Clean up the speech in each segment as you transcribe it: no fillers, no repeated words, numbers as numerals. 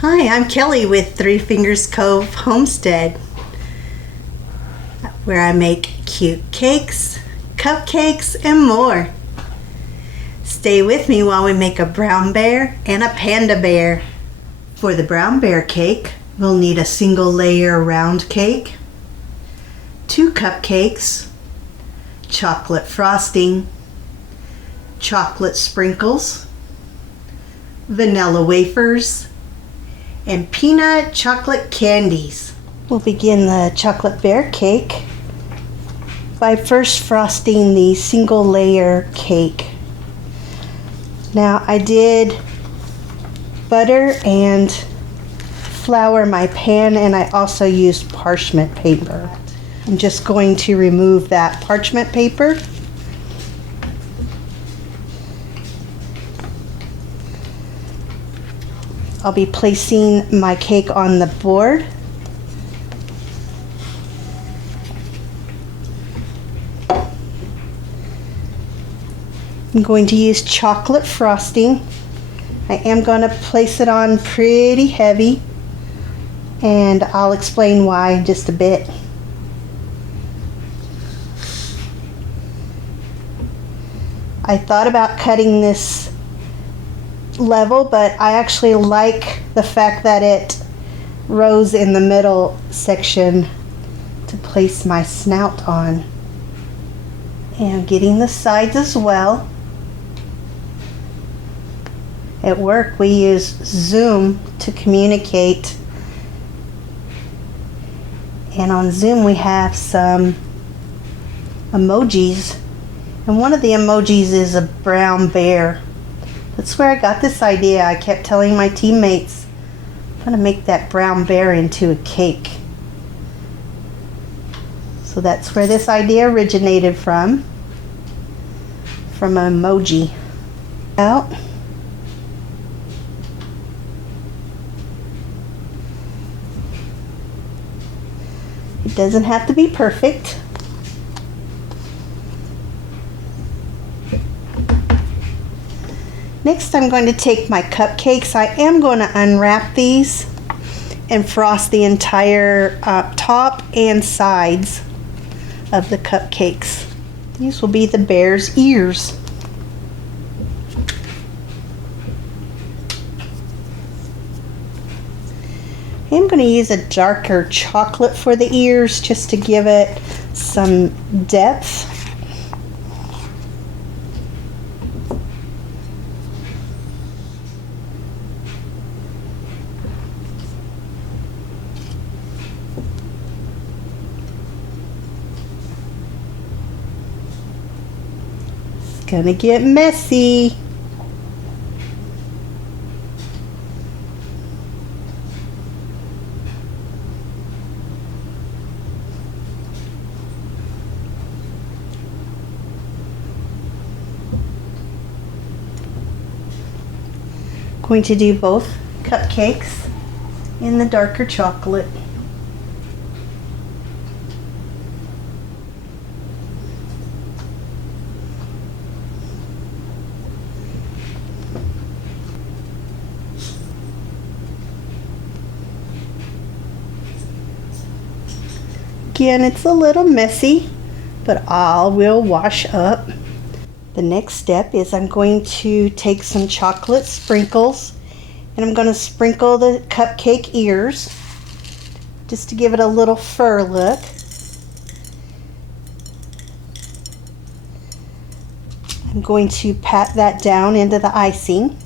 Hi, I'm Kelly with Three Fingers Cove Homestead, where I make cute cakes, cupcakes, and more. Stay with me while we make a brown bear and a panda bear. For the brown bear cake, we'll need a single layer round cake, 2 cupcakes, chocolate frosting, chocolate sprinkles, vanilla wafers, and peanut chocolate candies. We'll begin the chocolate bear cake by first frosting the single layer cake. Now I did butter and flour my pan, and I also used parchment paper. I'm just going to remove that parchment paper. I'll be placing my cake on the board. I'm going to use chocolate frosting. I am going to place it on pretty heavy, and I'll explain why in just a bit. I thought about cutting this level, but I actually like the fact that it rose in the middle section to place my snout on. And getting the sides as well. At work we use Zoom to communicate, and on Zoom we have some emojis, and one of the emojis is a brown bear. That's where I got this idea. I kept telling my teammates, I'm going to make that brown bear into a cake. So that's where this idea originated from an emoji. Out. It doesn't have to be perfect. Next, I'm going to take my cupcakes. I am going to unwrap these and frost the entire top and sides of the cupcakes. These will be the bear's ears. I'm going to use a darker chocolate for the ears just to give it some depth. Gonna get messy. Going to do both cupcakes in the darker chocolate. Again, it's a little messy, but all will wash up. The next step is I'm going to take some chocolate sprinkles, and I'm going to sprinkle the cupcake ears just to give it a little fur look. I'm going to pat that down into the icing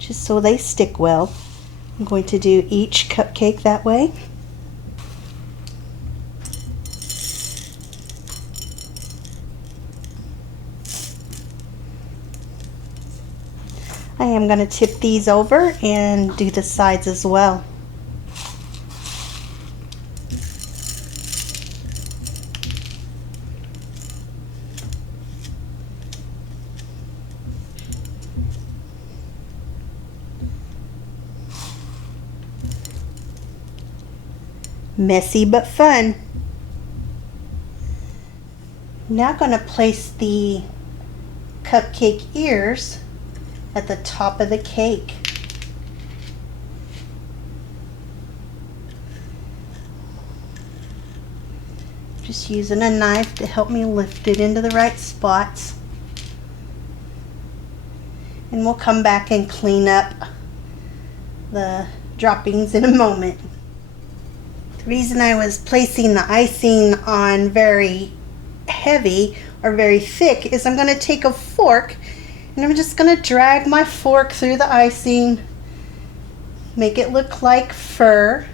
just so they stick well. I'm going to do each cupcake that way. I am going to tip these over and do the sides as well. Messy but fun. I'm now going to place the cupcake ears at the top of the cake. Just using a knife to help me lift it into the right spots. And we'll come back and clean up the droppings in a moment. The reason I was placing the icing on very heavy or very thick is I'm going to take a fork and I'm just going to drag my fork through the icing, make it look like fur.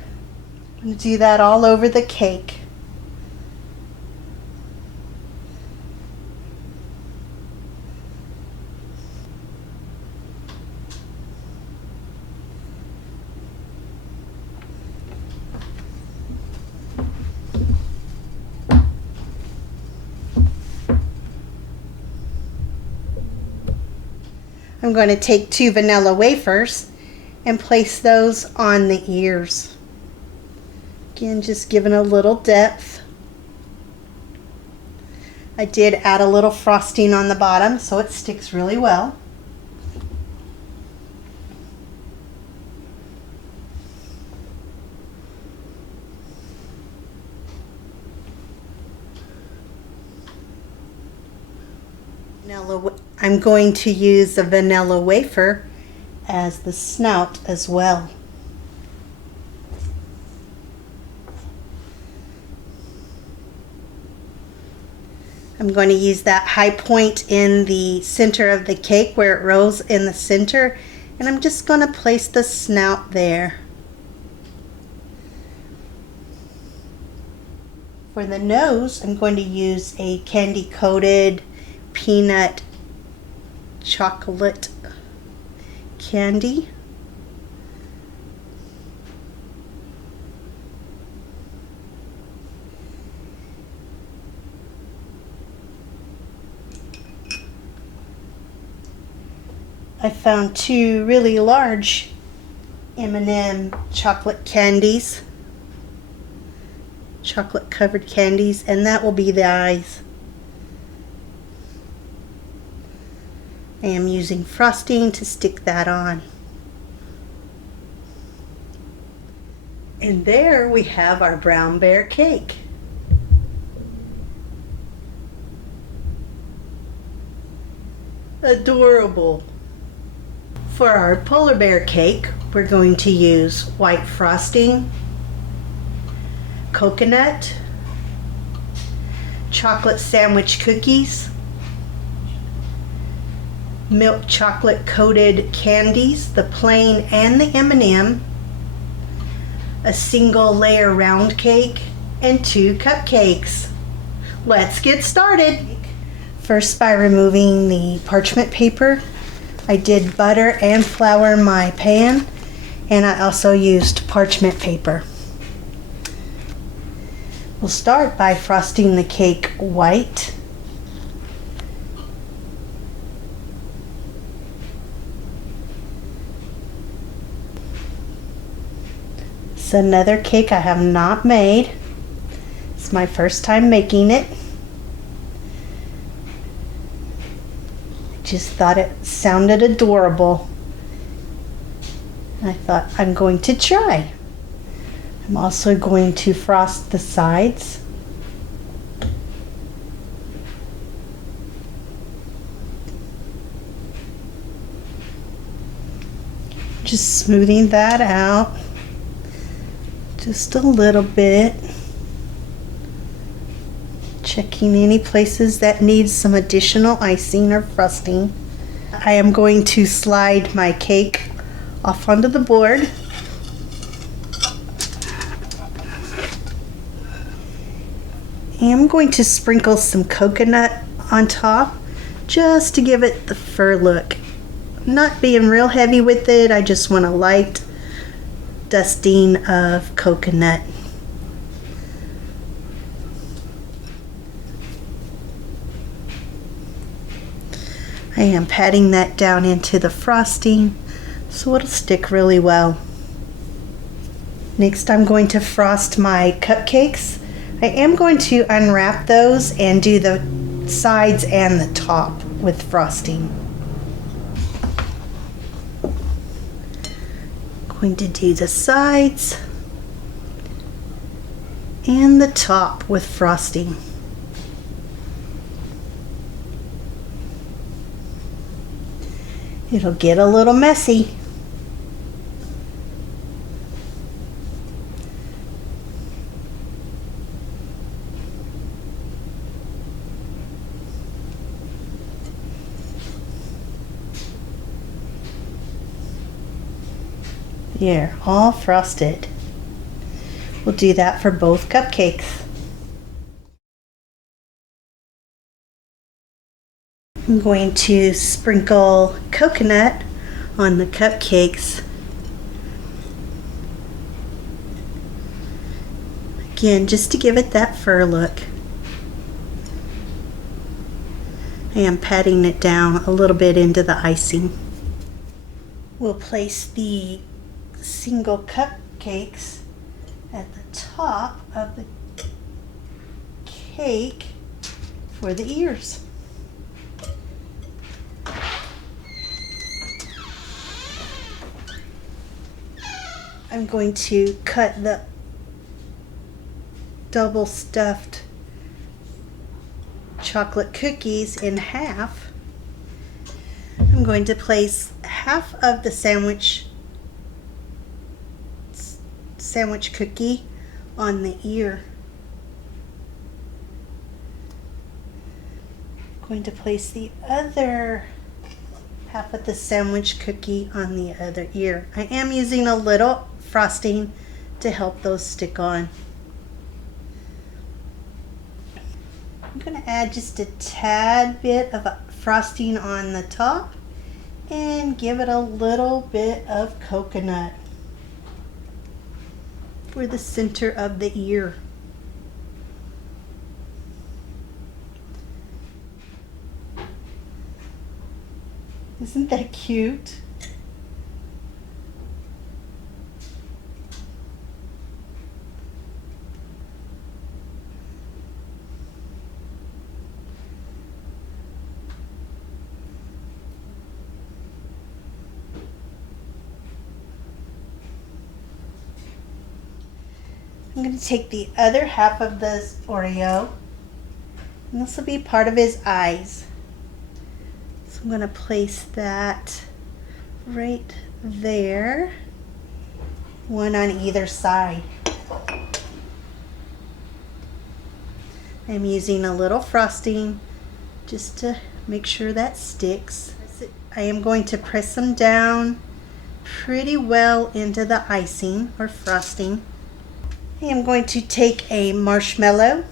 I'm going to do that all over the cake. I'm going to take 2 vanilla wafers and place those on the ears. Again, just giving a little depth. I did add a little frosting on the bottom so it sticks really well. I'm going to use the vanilla wafer as the snout as well. I'm going to use that high point in the center of the cake where it rose in the center, and I'm just going to place the snout there. For the nose, I'm going to use a candy coated peanut chocolate candy. I found 2 really large M&M chocolate candies, chocolate covered candies, and that will be the eyes. I am using frosting to stick that on. And there we have our brown bear cake. Adorable. For our polar bear cake, we're going to use white frosting, coconut, chocolate sandwich cookies, milk chocolate coated candies, the plain and the M&M, a single layer round cake, and 2 cupcakes. Let's get started. First, by removing the parchment paper, I did butter and flour my pan, and I also used parchment paper. We'll start by frosting the cake white. It's another cake I have not made. It's my first time making it. Just thought it sounded adorable. I thought I'm going to try. I'm also going to frost the sides. Just smoothing that out just a little bit. Checking any places that need some additional icing or frosting. I am going to slide my cake off onto the board. I'm going to sprinkle some coconut on top just to give it the fur look. Not being real heavy with it, I just want a light dusting of coconut. I am patting that down into the frosting so it'll stick really well. Next, I'm going to frost my cupcakes. I am going to unwrap those and do the sides and the top with frosting. Going to do the sides and the top with frosting. It'll get a little messy. There, all frosted. We'll do that for both cupcakes. I'm going to sprinkle coconut on the cupcakes. Again, just to give it that fur look. I am patting it down a little bit into the icing. We'll place the single cupcakes at the top of the cake for the ears. I'm going to cut the double stuffed chocolate cookies in half. I'm going to place half of the sandwich cookie on the ear. I'm going to place the other half of the sandwich cookie on the other ear. I am using a little frosting to help those stick on. I'm going to add just a tad bit of frosting on the top and give it a little bit of coconut for the center of the ear. Isn't that cute? I'm going to take the other half of this Oreo, and this will be part of his eyes. So I'm going to place that right there, one on either side. I'm using a little frosting just to make sure that sticks. I am going to press them down pretty well into the icing or frosting. I am going to take a marshmallow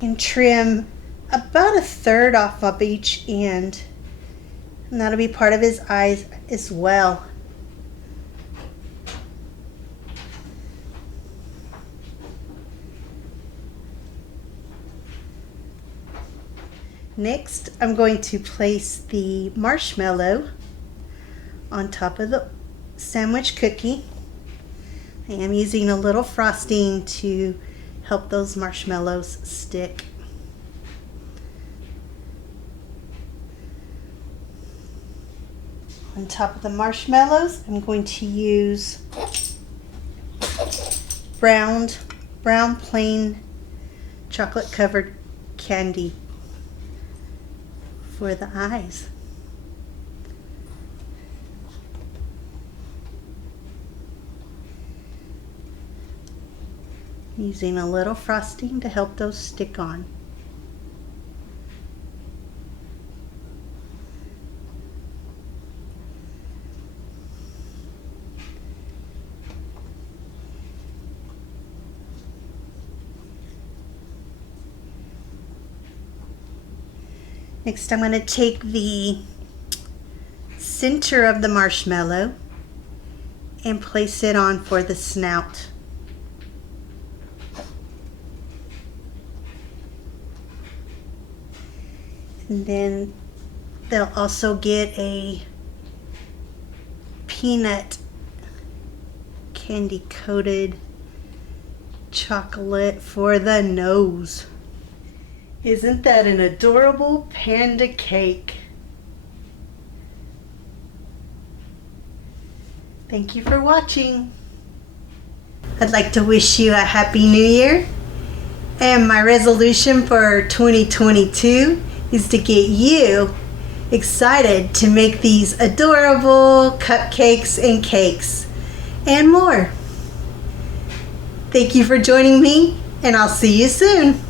and trim about 1/3 off of each end, and that'll be part of his eyes as well. Next, I'm going to place the marshmallow on top of the sandwich cookie. I am using a little frosting to help those marshmallows stick. On top of the marshmallows, I'm going to use brown plain chocolate covered candy for the eyes. Using a little frosting to help those stick on. Next, I'm going to take the center of the marshmallow and place it on for the snout. And then they'll also get a peanut candy coated chocolate for the nose. Isn't that an adorable panda cake? Thank you for watching. I'd like to wish you a Happy New Year And my resolution for 2022 is to get you excited to make these adorable cupcakes and cakes and more. Thank you for joining me, and I'll see you soon.